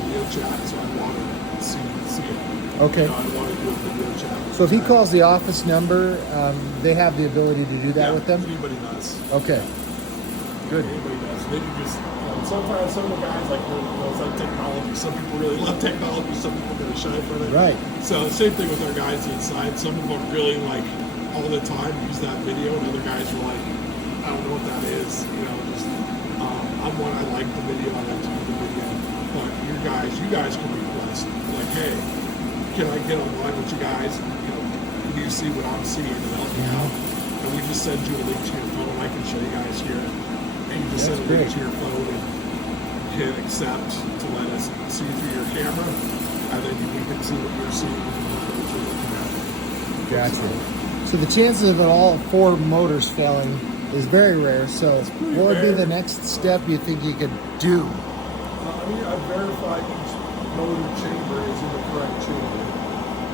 video chat, so I want to see it. Okay. I want to do a video chat. So if he calls the office number, they have the ability to do that with them? Anybody does. Okay. Good. Anybody does. They can just, sometimes some of the guys like, it's like technology. Some people really love technology. Some people are going to shy from it. Right. So same thing with our guys inside. Some of them really like all the time use that video, and other guys are like, I don't know what that is. Just I'm one. I like the video. I like to do the video. But you guys can request like, hey, can I get online with you guys? Can you see what I'm seeing and help me out? And we just send you a link to your phone. I can show you guys here. And you just send a link to your phone and hit accept to let us see through your camera, and then we can see what you're seeing and what you're looking at. Gotcha. So the chances of all 4 motors failing is very rare. So what would be the next step you think you could do? I verified each motor chamber is in the correct chamber.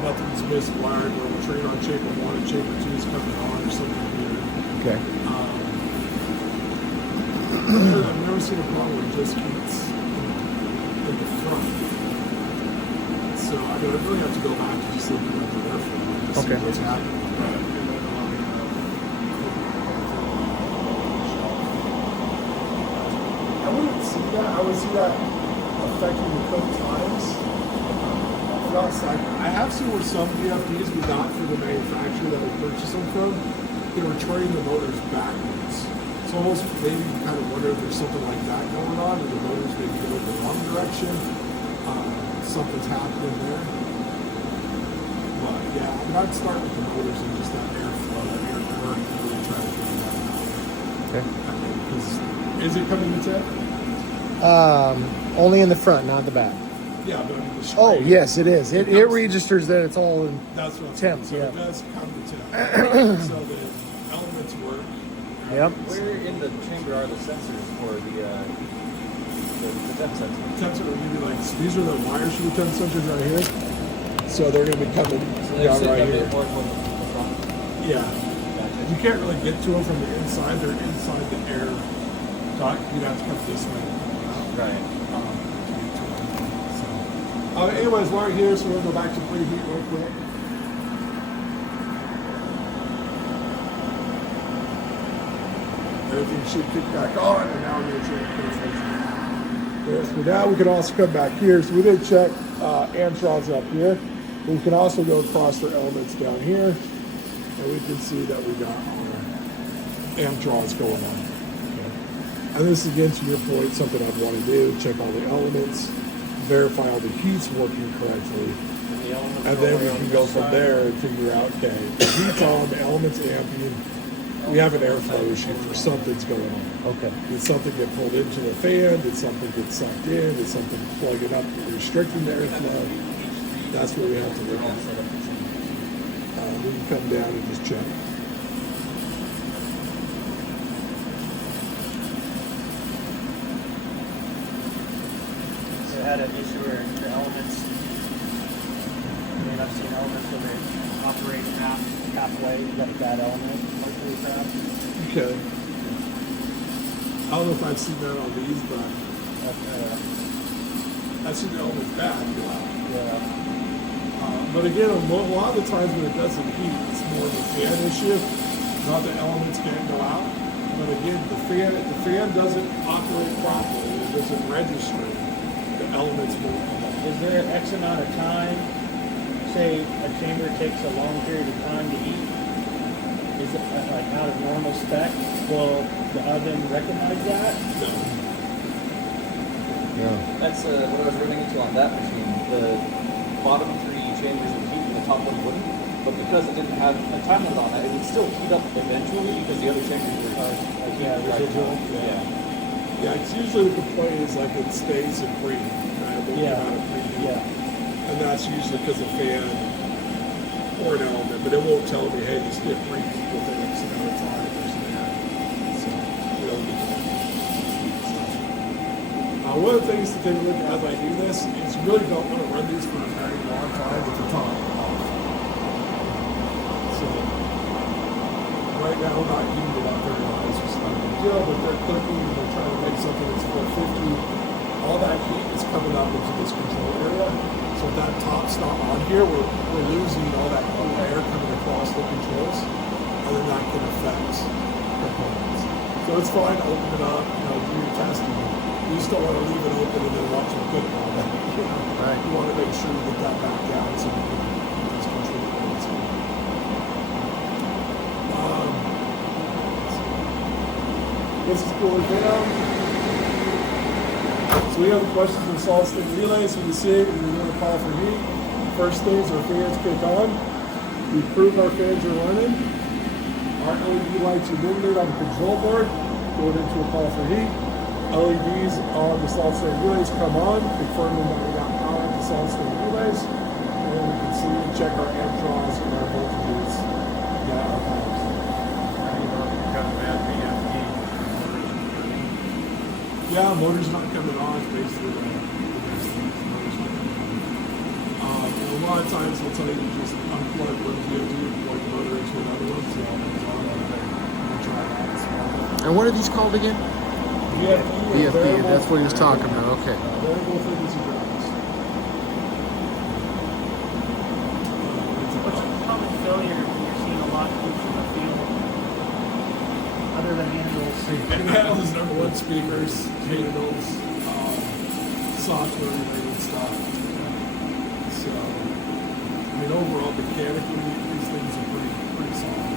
Nothing's miswired. We're going to train on chamber 1 and chamber 2 is coming on or something weird. Okay. I've never seen a problem with just heats in the front. So I really have to go back and just look at the airflow to see what's happening. I wouldn't see that. I would see that affecting the cook times. I have seen where some VFDs we got for the manufacturer that we purchased them from, they were turning the motors backwards. So almost maybe you kind of wonder if there's something like that going on, and the motors maybe go in the wrong direction. Something's happening there. But yeah, I'd start with the motors and just that airflow, that air current, and really try to figure that out. Okay. Because is it coming to tip? Only in the front, not the back. Yeah, but I mean, the straight. Oh, yes, it is. It registers that it's all in That's what I'm temp. saying. So Yeah. it does come to temp. So the elements work. Yep. Where in the chamber are the sensors for the temp sensor? The temps are going to be like, these are the wires for the temp sensors right here. So they're going to be coming down right here. Yeah. Gotcha. You can't really get to them from the inside. They're inside the air duct. You'd have to come this way. Right. Anyways, while we're here, so we'll go back to preheat real quick. Everything should kick back on, and now we're going to change this. So now we can also come back here. So we did check Amtrons up here. We can also go across their elements down here, and we can see that we got our Amtrons going on. And this is, again, to your point, something I'd want to do, check all the elements, verify all the heat's working correctly, and then we can go from there and figure out, okay, the heat's on, the elements amping, we have an airflow issue for something's going on. Okay. Did something get pulled into the fan? Did something get sucked in? Did something plug it up, restricting the airflow? That's what we have to look at. We can come down and just check. Had an issue where the elements, I've seen elements where they operate halfway, you got a bad element, mostly crap. Okay. I don't know if I've seen that on these, but I've seen the elements bad. But again, a lot of the times when it doesn't heat, it's more of a fan issue. Not the elements can't go out. But again, the fan doesn't operate properly. It doesn't register. Elements will come up. Is there X amount of time, say a chamber takes a long period of time to heat? Is it like out of normal spec? Will the oven recognize that? No. Yeah. That's what I was running into on that machine. The bottom 3 chambers would heat and the top one wouldn't. But because it didn't have a time limit on it, it would still heat up eventually because the other chambers were residual. Yeah, it's usually the complaint is like it stays in preheat, right? And that's usually because of fan or an element, but it won't tell me, hey, this did preheat within X amount of time or something. So, one of the things to take a look at as I do this is you really don't want to run these for a very long time at the top. So, right now we're not heating it up very high, it's just not a big deal, but they're cooking, they're trying to make something that's 450. All that heat is coming up into this control area. So if that top's not on here, we're losing all that cool air coming across the controls, and then that can affect components. So it's fine to open it up, you know, do your testing. You just don't want to leave it open and then watch it cook all day. You know, Right. You want to make sure you get that back out so you can get these control points. This is cooling down. So we have the questions in solid state relays. So you see it, we're doing a call for heat. First things, our fans kick on. We prove our fans are running. Our LED lights illuminate on the control board, going into a call for heat. LEDs on the solid state relays come on, confirming that we got power at the solid state relays. And then we can see and check our amp draws and our voltages that our power is. Yeah, motor's not coming on, it's basically the next thing. Motor's not coming on. And a lot of times they'll tell you to just unplug one VFD and plug the motor into another one, so I'll try that as well. And what are these called again? VFD, VFD, that's what he was talking about. Okay. Variable frequency drivers. What's a common failure you're seeing a lot in the field, other than handles? Handles number one, speakers, handles, software related stuff. So, I mean, overall, mechanically, these things are pretty solid.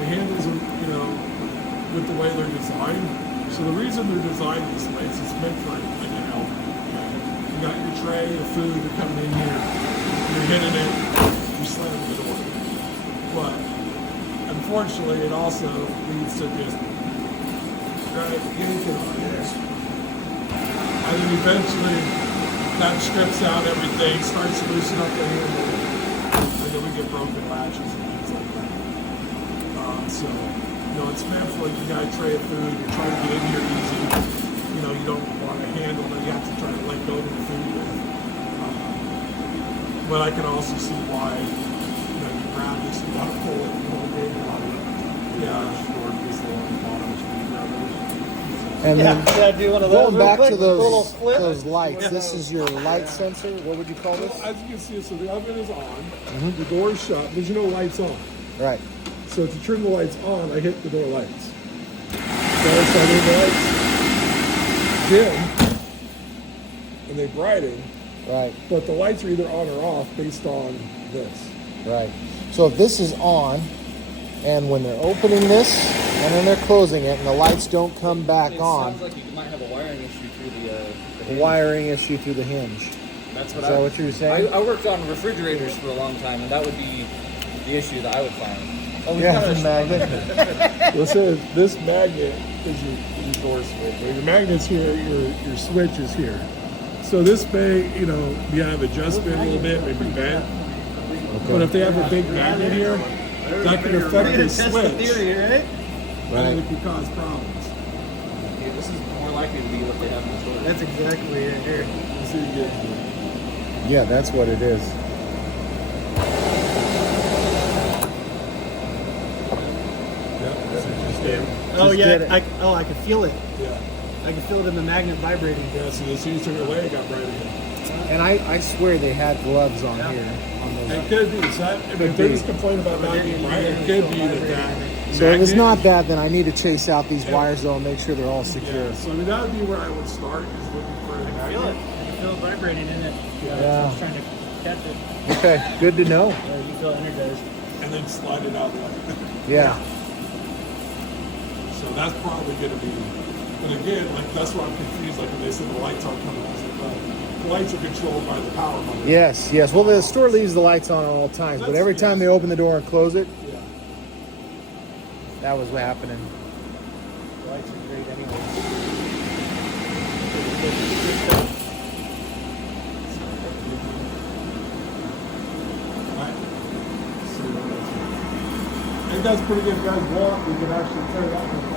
The handles are, you know, with the way they're designed. So the reason they're designed this way is it's meant for like an help. Okay? You got your tray of food, you're coming in here, you're hitting it, you're slamming the door. But unfortunately, it also leads to just anything on this. And then eventually, that strips out everything, starts to loosen up the handle, and then we get broken latches and things like that. So, you know, it's meant for like you got a tray of food, you're trying to get in here easy. You know, you don't want a handle that you have to try to let go of the food with. But I can also see why, you know, you grab this, you gotta pull it, you don't get it out of it. Yeah. And then do one of those. going back to little those flip. lights, this is your light sensor. What would you call this? As you can see, so the oven is on, the door is shut, there's no lights on. Right. So to turn the lights on, I hit the door lights. So I turn the lights dim, and they brighten, Right. but the lights are either on or off based on this. Right. So if this is on, and when they're opening this, and then they're closing it, and the lights don't come back It on, sounds like you might have a wiring issue through the hinge. wiring issue through the hinge. That's what Is that what you were saying? I worked on refrigerators for a long time, and that would be the issue that I would find. Oh, we've Yeah, got it's a magnet. Well, so this magnet is your door switch. Well, your magnet's here, your switch is here. So this may, you know, be out of adjustment a little bit, maybe bent. But if they have a big magnet here, that can affect the switch. right? And it can cause problems. Yeah, this is more likely to be what they have in the store. That's exactly it here. Let's see again. Yeah, that's what it is. Yeah, this is just it. Oh Just yeah, did it. I could feel it. Yeah. I could feel it in the magnet vibrating. Yeah, so as soon as you took it away, it got bright again. And I swear they had gloves on here. On those. It could be. So that, if they're just complaining about not being bright, it could be that. So if it's magnet- not that, then I need to chase out these wires though and make sure they're all secure. Yeah, so I mean, that would be where I would start, is looking for a Feel it. magnet. You feel it vibrating in it. Yeah. Just trying to catch it. Okay, good to know. You feel energized. And then slide it out there. Yeah. So that's probably going to be. But again, like that's why I'm confused. Like when they said the lights aren't coming on, I was like, well, the lights are controlled by the power motor. Yes, yes. Well, the store leaves the lights on at all times, but every time they open the door and close it, Yeah. that was what happening. Lights are great anyway. Right. So, I think that's pretty good. If you guys want, we can actually turn it out.